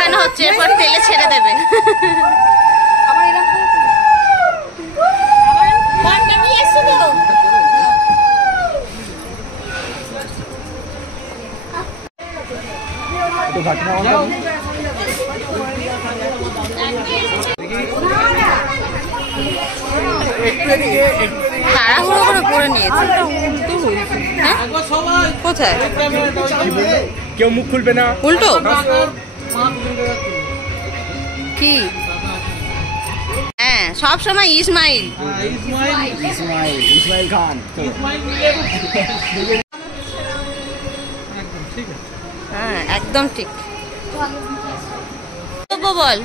মাখানো হচ্ছে, এরপর তেলে ছেড়ে দেবে। তাড়াহুড়ো করে পরে নিয়েছে। কোথায় কেউ মুখ খুলবে না, উল্টো কি? হ্যাঁ, সব সময় ইসমাইল খান। হ্যাঁ, একদম ঠিক। বল,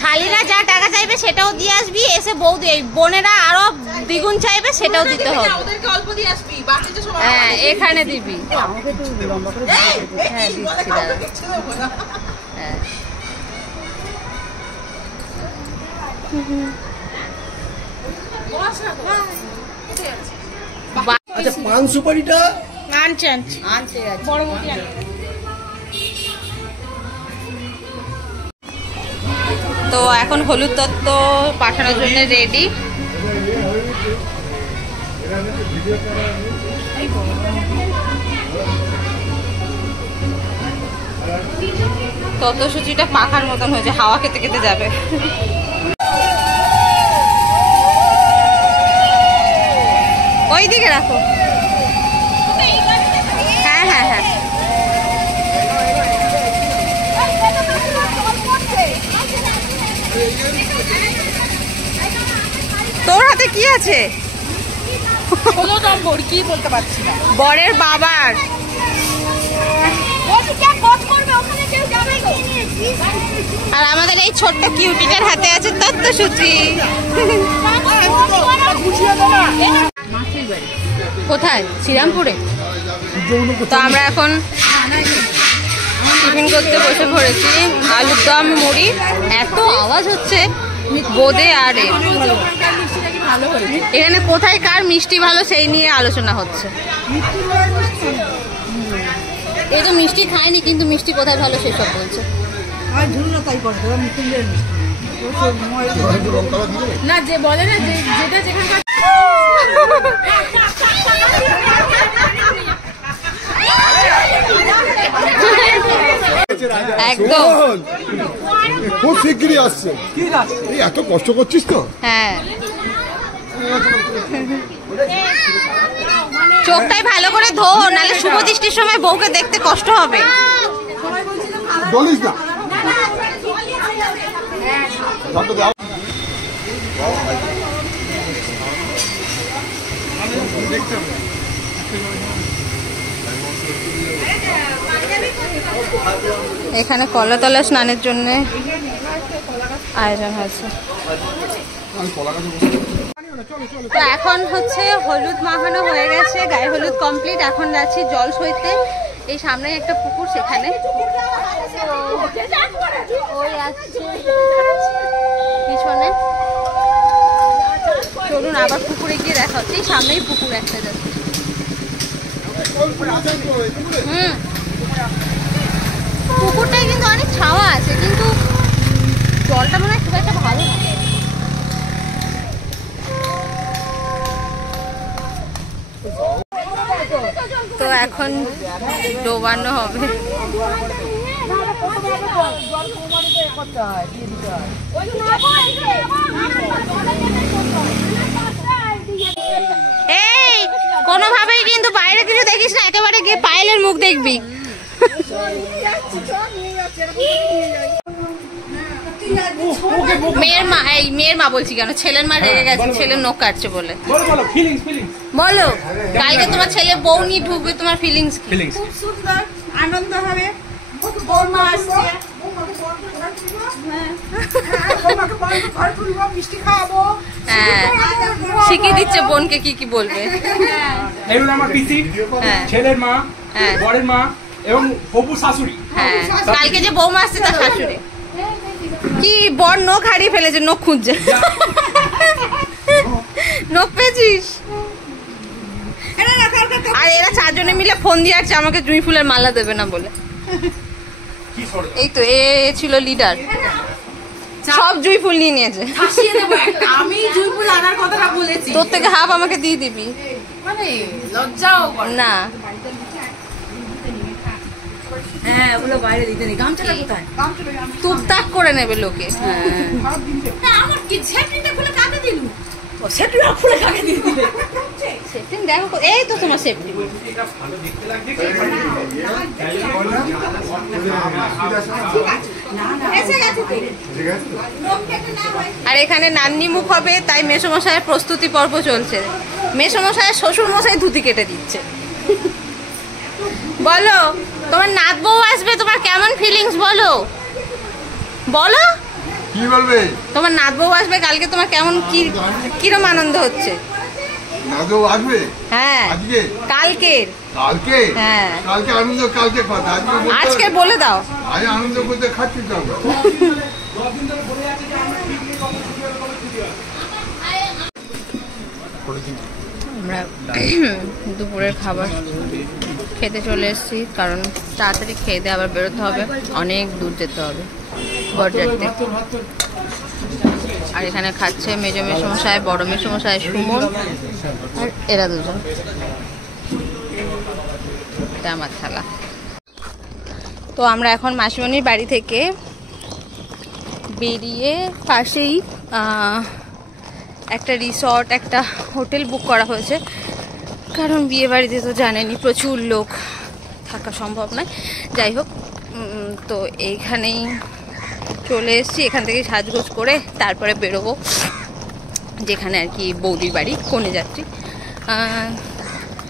শালীরা যা টাকা চাইবে সেটাও দিয়ে আসবি, এসে বৌদি এই বোনেরা আরো দ্বিগুণ চাইবে সেটাও দিতে হবে। হ্যাঁ, এখানে দিবি। হ্যাঁ, দিচ্ছি দাদা। হ্যাঁ, আচ্ছা, পান সুপারিটা আনছে বড় মুখি। তো এখন হলুদ তত্ত্ব পাঠানোর জন্য রেডি। তত্ত্বসূচিটা পাখার মতন হয়েছে, হাওয়া খেতে খেতে যাবে। ওই দিকে রাখো। হ্যাঁ হ্যাঁ হ্যাঁ, তোর হাতে কি আছে? কি বলতে পারছি না। বরের বাবার। আর আমাদের এই ছোট্ট কিউটিটার হাতে আছে তত্ত্বসূচি। কোথায়? শ্রীরামপুরে। তো আমরা এখন টিফিন করতে বসে পড়েছি। আলুর দম, মুড়ি। এত আওয়াজ হচ্ছে বোদে। আর এখানে কোথায় কার মিষ্টি ভালো সেই নিয়ে আলোচনা হচ্ছে। এই তো মিষ্টি খায়নি, কিন্তু মিষ্টি কোথায় ভালো সেসব বলছে। না, যে বলে না যেটা যেখানকার একদম খুব শিগগিরই আসছে। এই এত কষ্ট করছিস তো। হ্যাঁ, চোখটাই ভালো করে ধো, নাহলে শুভ দৃষ্টির সময় বউকে দেখতে কষ্ট হবে। বলিস না। এখানে কলাতলা স্নানের জন্য আয়োজন হয়েছে। তো এখন হচ্ছে হলুদ মাখানো হয়ে গেছে, গায়ে হলুদ কমপ্লিট। এখন যাচ্ছি জল সইতে। এই সামনে একটা পুকুর, সেখানে ওই আসছে পিছনে। চলুন আবার পুকুরে গিয়ে দেখা হচ্ছে। এই সামনেই পুকুর একটা যাচ্ছে। পুকুরটায় কিন্তু অনেক ছাওয়া আছে, কিন্তু জলটা মনে হয় খুব একটা ভালো না। তো এখন ডোবানো হবে। এই কোনোভাবেই কিন্তু বাইরে কিছু দেখিস না, একেবারে গিয়ে পায়েলের মুখ দেখবি। মেয়ের মা বলছি কেন, ছেলের মা রেগে গেছে, ছেলের নখ কাটছে বলে। বলো, কালকে তোমার ছেলে বউ নিয়ে ঢুকবে, তোমার ফিলিংস কি? খুব সুন্দর আনন্দ হবে। বৌমা আসছে, মিষ্টি খাওয়াবো। হ্যাঁ, শিখিয়ে দিচ্ছে বোনকে কি কি বলবে। এগুলো আমার পিসি, ছেলের মা, বরের মা এবং হবু শাশুড়ি। হ্যাঁ, কালকে যে বৌমা আসছে তার শাশুড়ি। কি বর নখ হারিয়ে ফেলেছে, নখ খুঁজছে। নখ পেয়েছিস? আর এরা চারজনে মিলে ফোন দিয়ে আসছে আমাকে জুঁই ফুলের মালা দেবে না বলে। এই তো এ ছিল লিডার, সব জুঁই ফুল নিয়ে নিয়েছে। আমি জুঁই ফুল আনার কথাটা বলেছি, তোর থেকে হাফ আমাকে দিয়ে দিবি, মানে লজ্জাও না। হ্যাঁ ওগুলো বাইরে দিতে নেই। গামছাটা কোথায়? টুকটাক করে নেবে লোকে। আমার কি সেটিংটা খুলে কাকে দিলু? ও সেটিংটা খুলে কাকে দিয়ে দিলে? সেটিং দেখো, এই তো তোমার সেফটি। আর এখানে নান্নি মুখ হবে, তাই মেসোমশাইয়ের প্রস্তুতি পর্ব চলছে। মেসোমশাইয়ের শ্বশুর মশাই ধুতি কেটে দিচ্ছে। বলো, তোমার নাত বউ আসবে, তোমার কেমন ফিলিংস বলো বলো। কি বলবে? তোমার নাত বউ আসবে কালকে, তোমার কেমন কিরম আনন্দ হচ্ছে? নাদু আসবে? হ্যাঁ আজকে? কালকে। কালকে? হ্যাঁ কালকে আনন্দ, কালকে কথা আজকে বলে দাও। আজ আনন্দ করতে খাচ্ছি তো আমরা। আমরা দুপুরের খাবার খেতে চলে এসেছি, কারণ তাড়াতাড়ি খেয়ে দিয়ে আবার বেরোতে হবে, অনেক দূর যেতে হবে বরযাত্রী। আর এখানে খাচ্ছে মেজো মেসোমশাই, বড় মেসোমশাই সুমন, আর এরা দুজন। এটা আমার থালা। তো আমরা এখন মাসিমণির বাড়ি থেকে বেরিয়ে পাশেই একটা রিসর্ট, একটা হোটেল বুক করা হয়েছে, কারণ বিয়ে বাড়িতে তো জানেনই প্রচুর লোক থাকা সম্ভব নয়। যাই হোক, তো এইখানেই চলে এসেছি, এখান থেকে সাজগোজ করে তারপরে বেরোবো যেখানে আর কি বৌদির বাড়ি, কনে যাত্রী।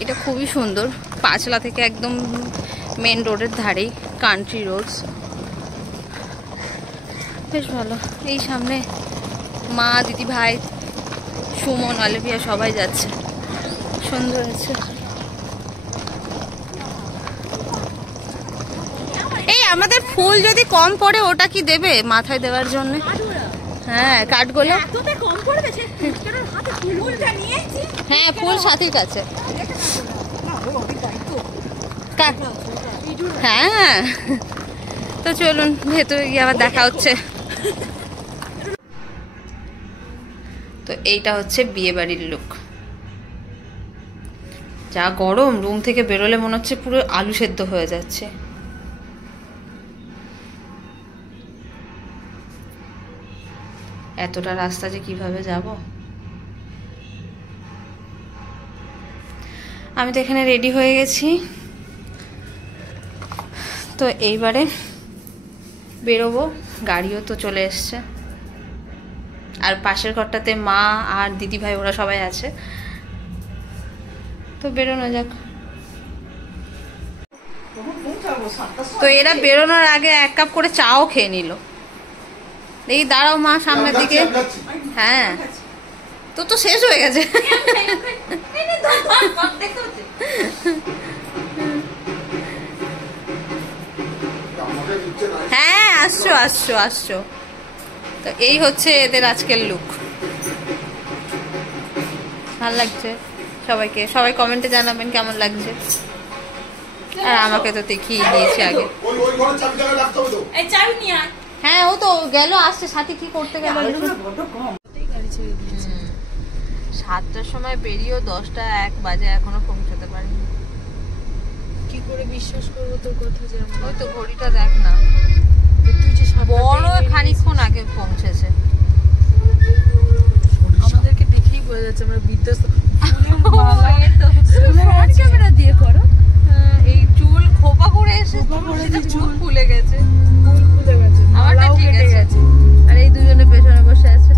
এটা খুবই সুন্দর, পাঁচলা থেকে একদম মেন রোডের ধারেই, কান্ট্রি রোডস, বেশ ভালো। এই সামনে মা, দিদি, ভাই, সুমন, অলিভিয়া সবাই যাচ্ছে, সুন্দর আছে। এই আমাদের ফুল যদি কম পড়ে ওটা কি দেবে মাথায় দেওয়ার জন্য? হ্যাঁ কাঠগোলা হ্যাঁ ফুল সাথীর কাছে। হ্যাঁ তো চলুন ভেতরে গিয়ে আবার দেখা হচ্ছে। তো এইটা হচ্ছে বিয়ে বাড়ির লুক। যা গরম, রুম থেকে বেরোলে মনে হচ্ছে পুরো আলু সেদ্ধ হয়ে যাচ্ছে। এতটা রাস্তা যে কিভাবে যাব। আমি তো এখানে রেডি হয়ে গেছি, তো এইবারে বেরোবো। গাড়িও তো চলে এসছে, আর পাশের ঘরটাতে মা আর দিদি ভাই ওরা সবাই আছে, তো বেরোনো যাক। তো এরা বেরোনোর আগে 1 কাপ করে চাও খেয়ে নিল। এই দাঁড়াও মা সামনের দিকে। হ্যাঁ তো শেষ হয়ে গেছে। হ্যাঁ আসছো আসছো আসছো। তো এই হচ্ছে এদের আজকের লুক। ভালো লাগছে সবাইকে, সবাই কমেন্টে জানাবেন কেমন লাগছে। আর আমাকে তো দেখিয়ে দিয়েছি আগে। হ্যাঁ ও তো গেল, আসছে সাথী কি করতে গেল। 7টার সময় বেরিয়েও 10টা 1 বাজে এখনো পৌঁছাতে পারিনি। কি করে বিশ্বাস করবো তোর কথা? যে ওই তো ঘড়িটা দেখ না, বড় খানিকক্ষণ আগে পৌঁছেছে। আমাদেরকে দেখেই বোঝা যাচ্ছে আমরা বিদ্যাস্ত। ক্যামেরা দিয়ে করো, এই চুল খোপা করে এসে চুল ফুলে গেছে, আমারটা ঠিক আছে। আর এই দুজনে পেছনে বসে আছে।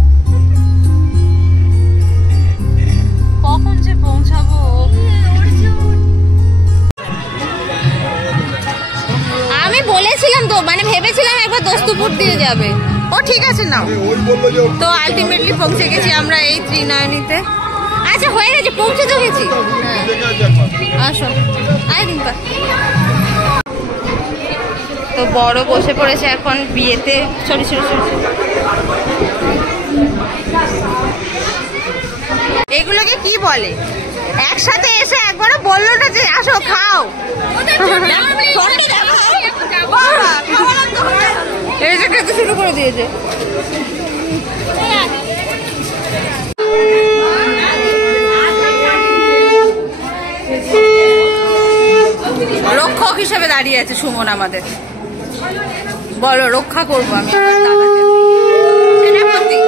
কখন যে পৌঁছাবো? আমি বলেছিলাম তো, মানে ভেবেছিলাম একবার দস্তুপুর দিয়ে যাবে। ও ঠিক আছে নাও। তো আলটিমেটলি পৌঁছে গেছি আমরা এই ত্রিনয়নীতে। আচ্ছা হয়ে গেছে, পৌঁছে তো গেছি। আসো আয় দিনপা। তো বড় বসে পড়েছে এখন বিয়েতে। সরি সরি সরি, এগুলোকে কি বলে? একসাথে এসে একবারও বললো না যে আসো খাও। এই যে খেতে শুরু করে দিয়েছে। রক্ষক হিসেবে দাঁড়িয়ে আছে সুমন আমাদের। বলো রক্ষা করবো আমি আমার দাদাকে। সেনাপতি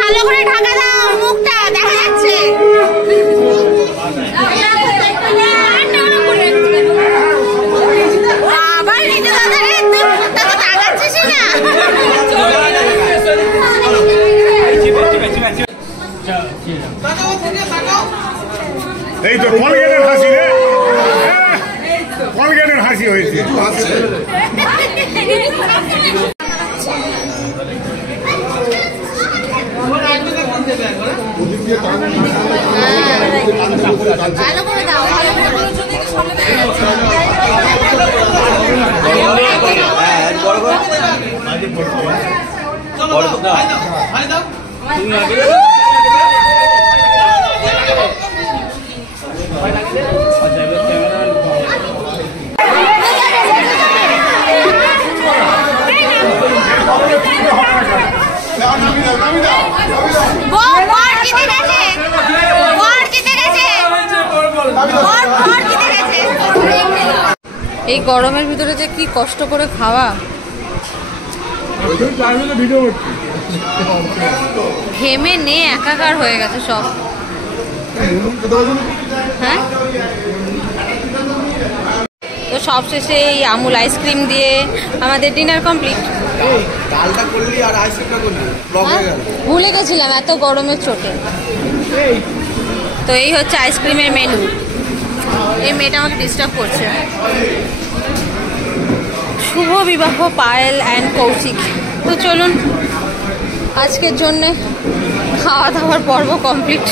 ভালো করে ঢাকা দাও, মুখটা দেখা যাচ্ছে। আবার নিজে দাদারে তুই মুখটা তো তাকাচ্ছিস না। এই তো কলগেটের হাসি রে, কলগেটের হাসি হয়েছে। ভালো করে দাও, ভালো করে এই গরমের ভিতরে যে কি কষ্ট করে খাওয়া। ঘেমে নে একাকার হয়ে গেছে সব। হ্যাঁ তো সব শেষে এই আমুল আইসক্রিম দিয়ে আমাদের ডিনার কমপ্লিট। ভুলে গেছিলাম এত গরমের চোটে। তো এই হচ্ছে আইসক্রিমের মেনু। এই মেয়েটা আমাকে ডিস্টার্ব করছে। শুভ বিবাহ পায়েল অ্যান্ড কৌশিক। তো চলুন আজকের জন্যে খাওয়া দাওয়ার পর্ব কমপ্লিট।